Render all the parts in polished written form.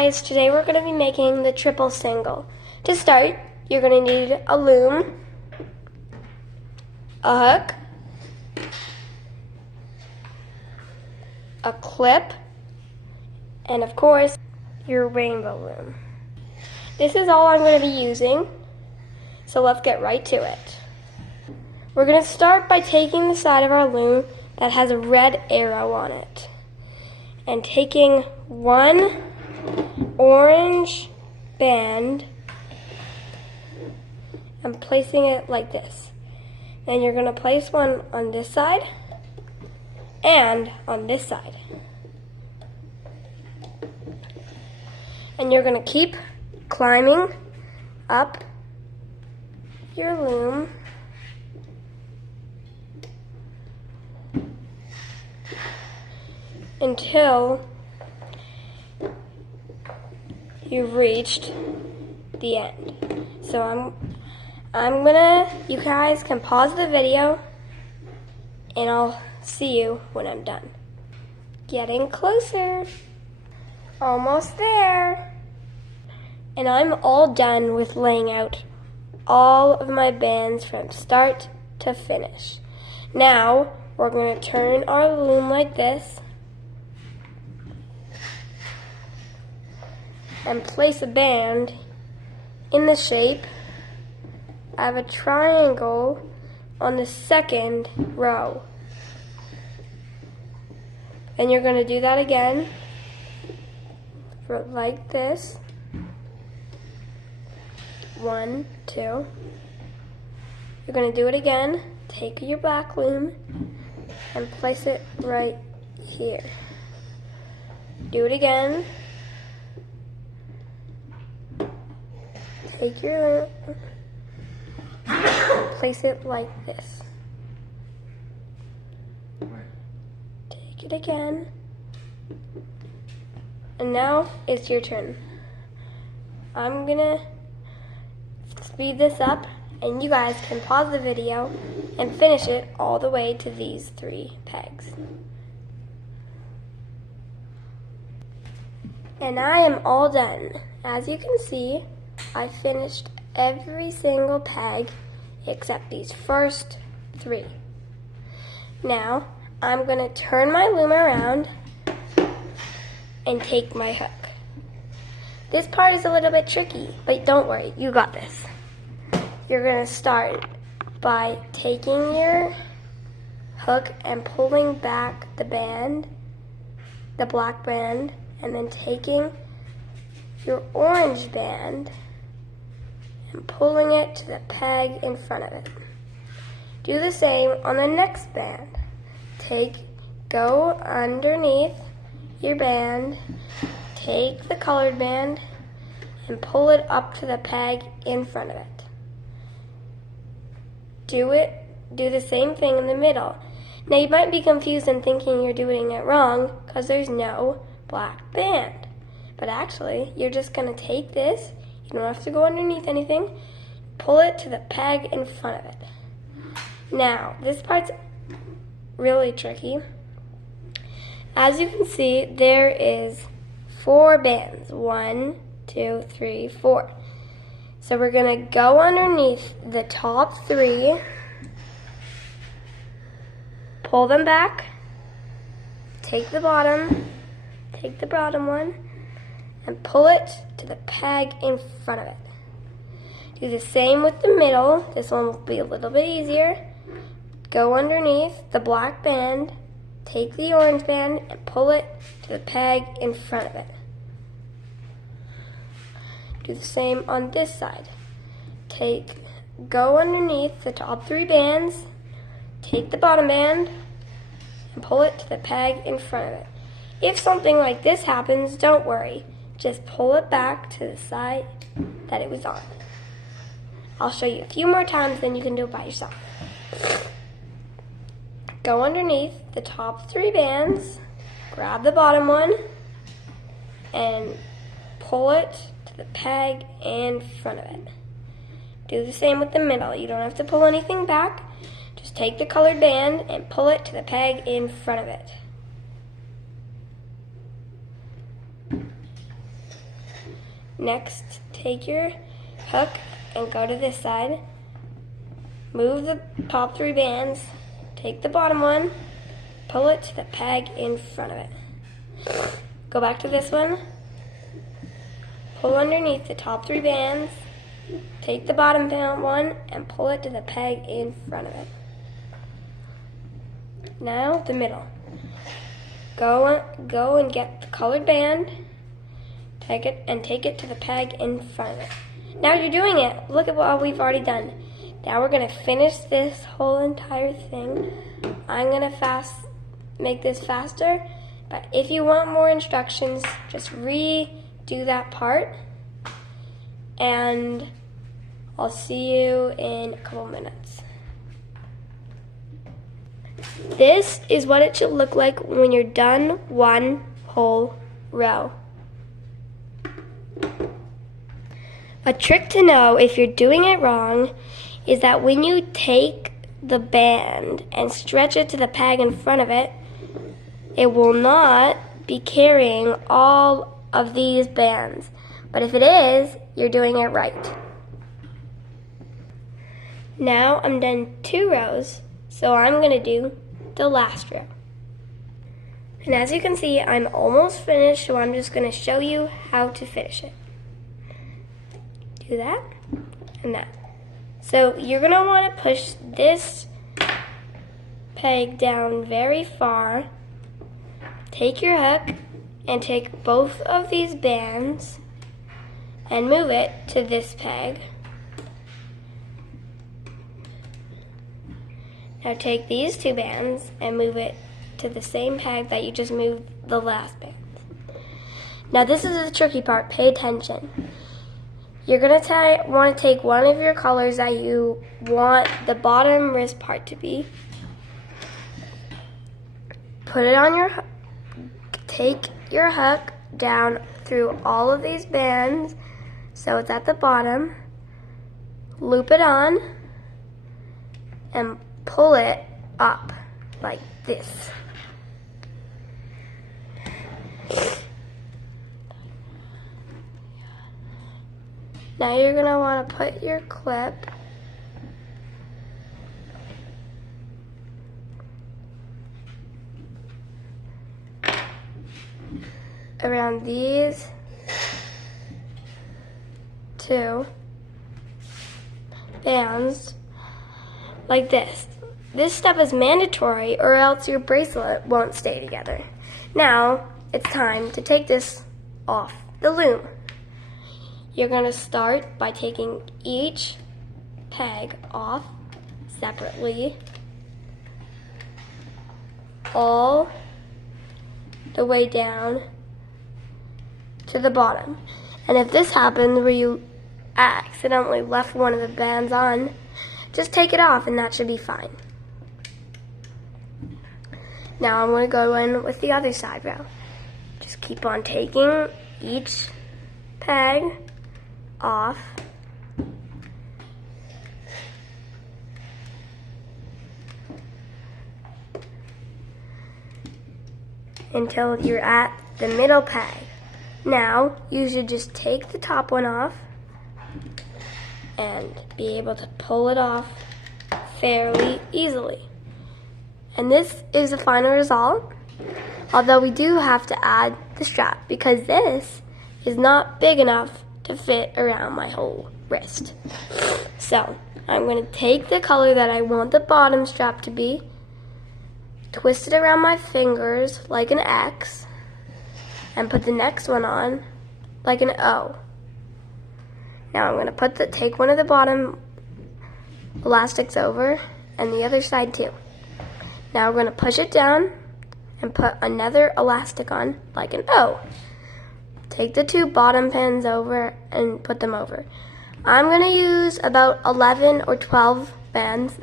guys, today we're going to be making the triple single. To start, you're going to need a loom, a hook, a clip, and of course, your rainbow loom. This is all I'm going to be using, so let's get right to it. We're going to start by taking the side of our loom that has a red arrow on it and taking one orange band and placing it like this. Then you're going to place one on this side and on this side. And you're going to keep climbing up your loom until you've reached the end. So you guys can pause the video and I'll see you when I'm done. Getting closer. Almost there. And I'm all done with laying out all of my bands from start to finish. Now we're going to turn our loom like this and place a band in the shape of a triangle on the second row. And you're going to do that again, like this. 1, 2. You're going to do it again. Take your black loom and place it right here. Do it again. Take your loom, place it like this. Take it again. And now it's your turn. I'm gonna speed this up and you guys can pause the video and finish it all the way to these 3 pegs. And I am all done. As you can see, I finished every single peg except these first 3. Now, I'm going to turn my loom around and take my hook. This part is a little bit tricky, but don't worry, you got this. You're going to start by taking your hook and pulling back the band, the black band, and then taking your orange band and pulling it to the peg in front of it. Do the same on the next band. Go underneath your band, take the colored band, and pull it up to the peg in front of it. Do the same thing in the middle. Now you might be confused and thinking you're doing it wrong because there's no black band. But actually, you're just going to take this. You don't have to go underneath anything. Pull it to the peg in front of it. Now, this part's really tricky. As you can see, there is 4 bands. 1, 2, 3, 4. So we're going to go underneath the top 3, pull them back, take the bottom one, and pull it to the peg in front of it. Do the same with the middle. This one will be a little bit easier. Go underneath the black band, take the orange band, and pull it to the peg in front of it. Do the same on this side. Go underneath the top 3 bands, take the bottom band, and pull it to the peg in front of it. If something like this happens, don't worry. Just pull it back to the side that it was on. I'll show you a few more times, then you can do it by yourself. Go underneath the top 3 bands, grab the bottom one, and pull it to the peg in front of it. Do the same with the middle. You don't have to pull anything back. Just take the colored band and pull it to the peg in front of it. Next, take your hook and go to this side. Move the top 3 bands, take the bottom one, pull it to the peg in front of it. Go back to this one, pull underneath the top 3 bands, take the bottom one and pull it to the peg in front of it. Now the middle. Go and get the colored band, take it to the peg in front of it. Now you're doing it. Look at what we've already done. Now we're gonna finish this whole entire thing. I'm gonna make this faster, but if you want more instructions, just redo that part, and I'll see you in a couple minutes. This is what it should look like when you're done one whole row. A trick to know if you're doing it wrong is that when you take the band and stretch it to the peg in front of it, it will not be carrying all of these bands. But if it is, you're doing it right. Now I'm done 2 rows, so I'm gonna do the last row. And as you can see, I'm almost finished, so I'm just gonna show you how to finish it. Do that and that. So you're gonna wanna push this peg down very far, take your hook and take both of these bands and move it to this peg. Now take these 2 bands and move it to the same peg that you just moved the last band. Now this is the tricky part, pay attention. You're gonna want to take one of your colors that you want the bottom wrist part to be. Put it on your hook. Take your hook down through all of these bands so it's at the bottom. Loop it on and pull it up like this. Now you're going to want to put your clip around these 2 bands like this. This step is mandatory or else your bracelet won't stay together. Now it's time to take this off the loom. You're going to start by taking each peg off separately, all the way down to the bottom. And if this happens where you accidentally left one of the bands on, just take it off and that should be fine. Now I'm going to go in with the other side row. Just keep on taking each peg off until you're at the middle peg. Now you should just take the top one off and be able to pull it off fairly easily. And this is the final result, although we do have to add the strap because this is not big enough to fit around my whole wrist. So I'm going to take the color that I want the bottom strap to be, twist it around my fingers like an X, and put the next one on like an O. Now I'm going to take one of the bottom elastics over and the other side too. Now we're going to push it down and put another elastic on like an O. Take the 2 bottom pins over and put them over. I'm going to use about 11 or 12 bands,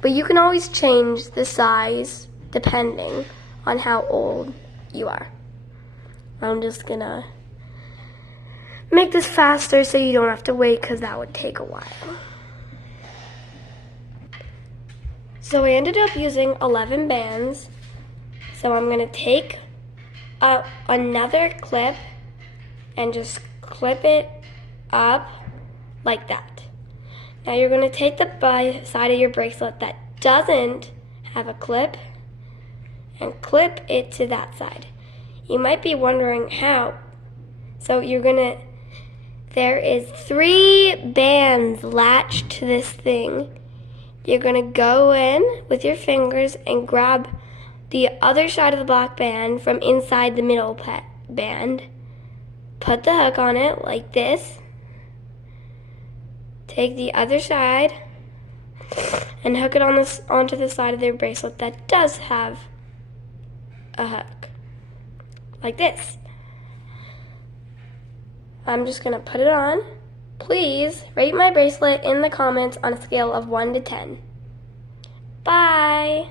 but you can always change the size depending on how old you are. I'm just going to make this faster so you don't have to wait because that would take a while. So I ended up using 11 bands. So I'm going to take another clip and just clip it up like that. Now you're going to take the side of your bracelet that doesn't have a clip and clip it to that side. You might be wondering how. So there is 3 bands latched to this thing. You're going to go in with your fingers and grab the other side of the black band from inside the middle band. Put the hook on it like this. Take the other side and hook it onto the side of the bracelet that does have a hook, like this. I'm just going to put it on. Please rate my bracelet in the comments on a scale of 1 to 10. Bye!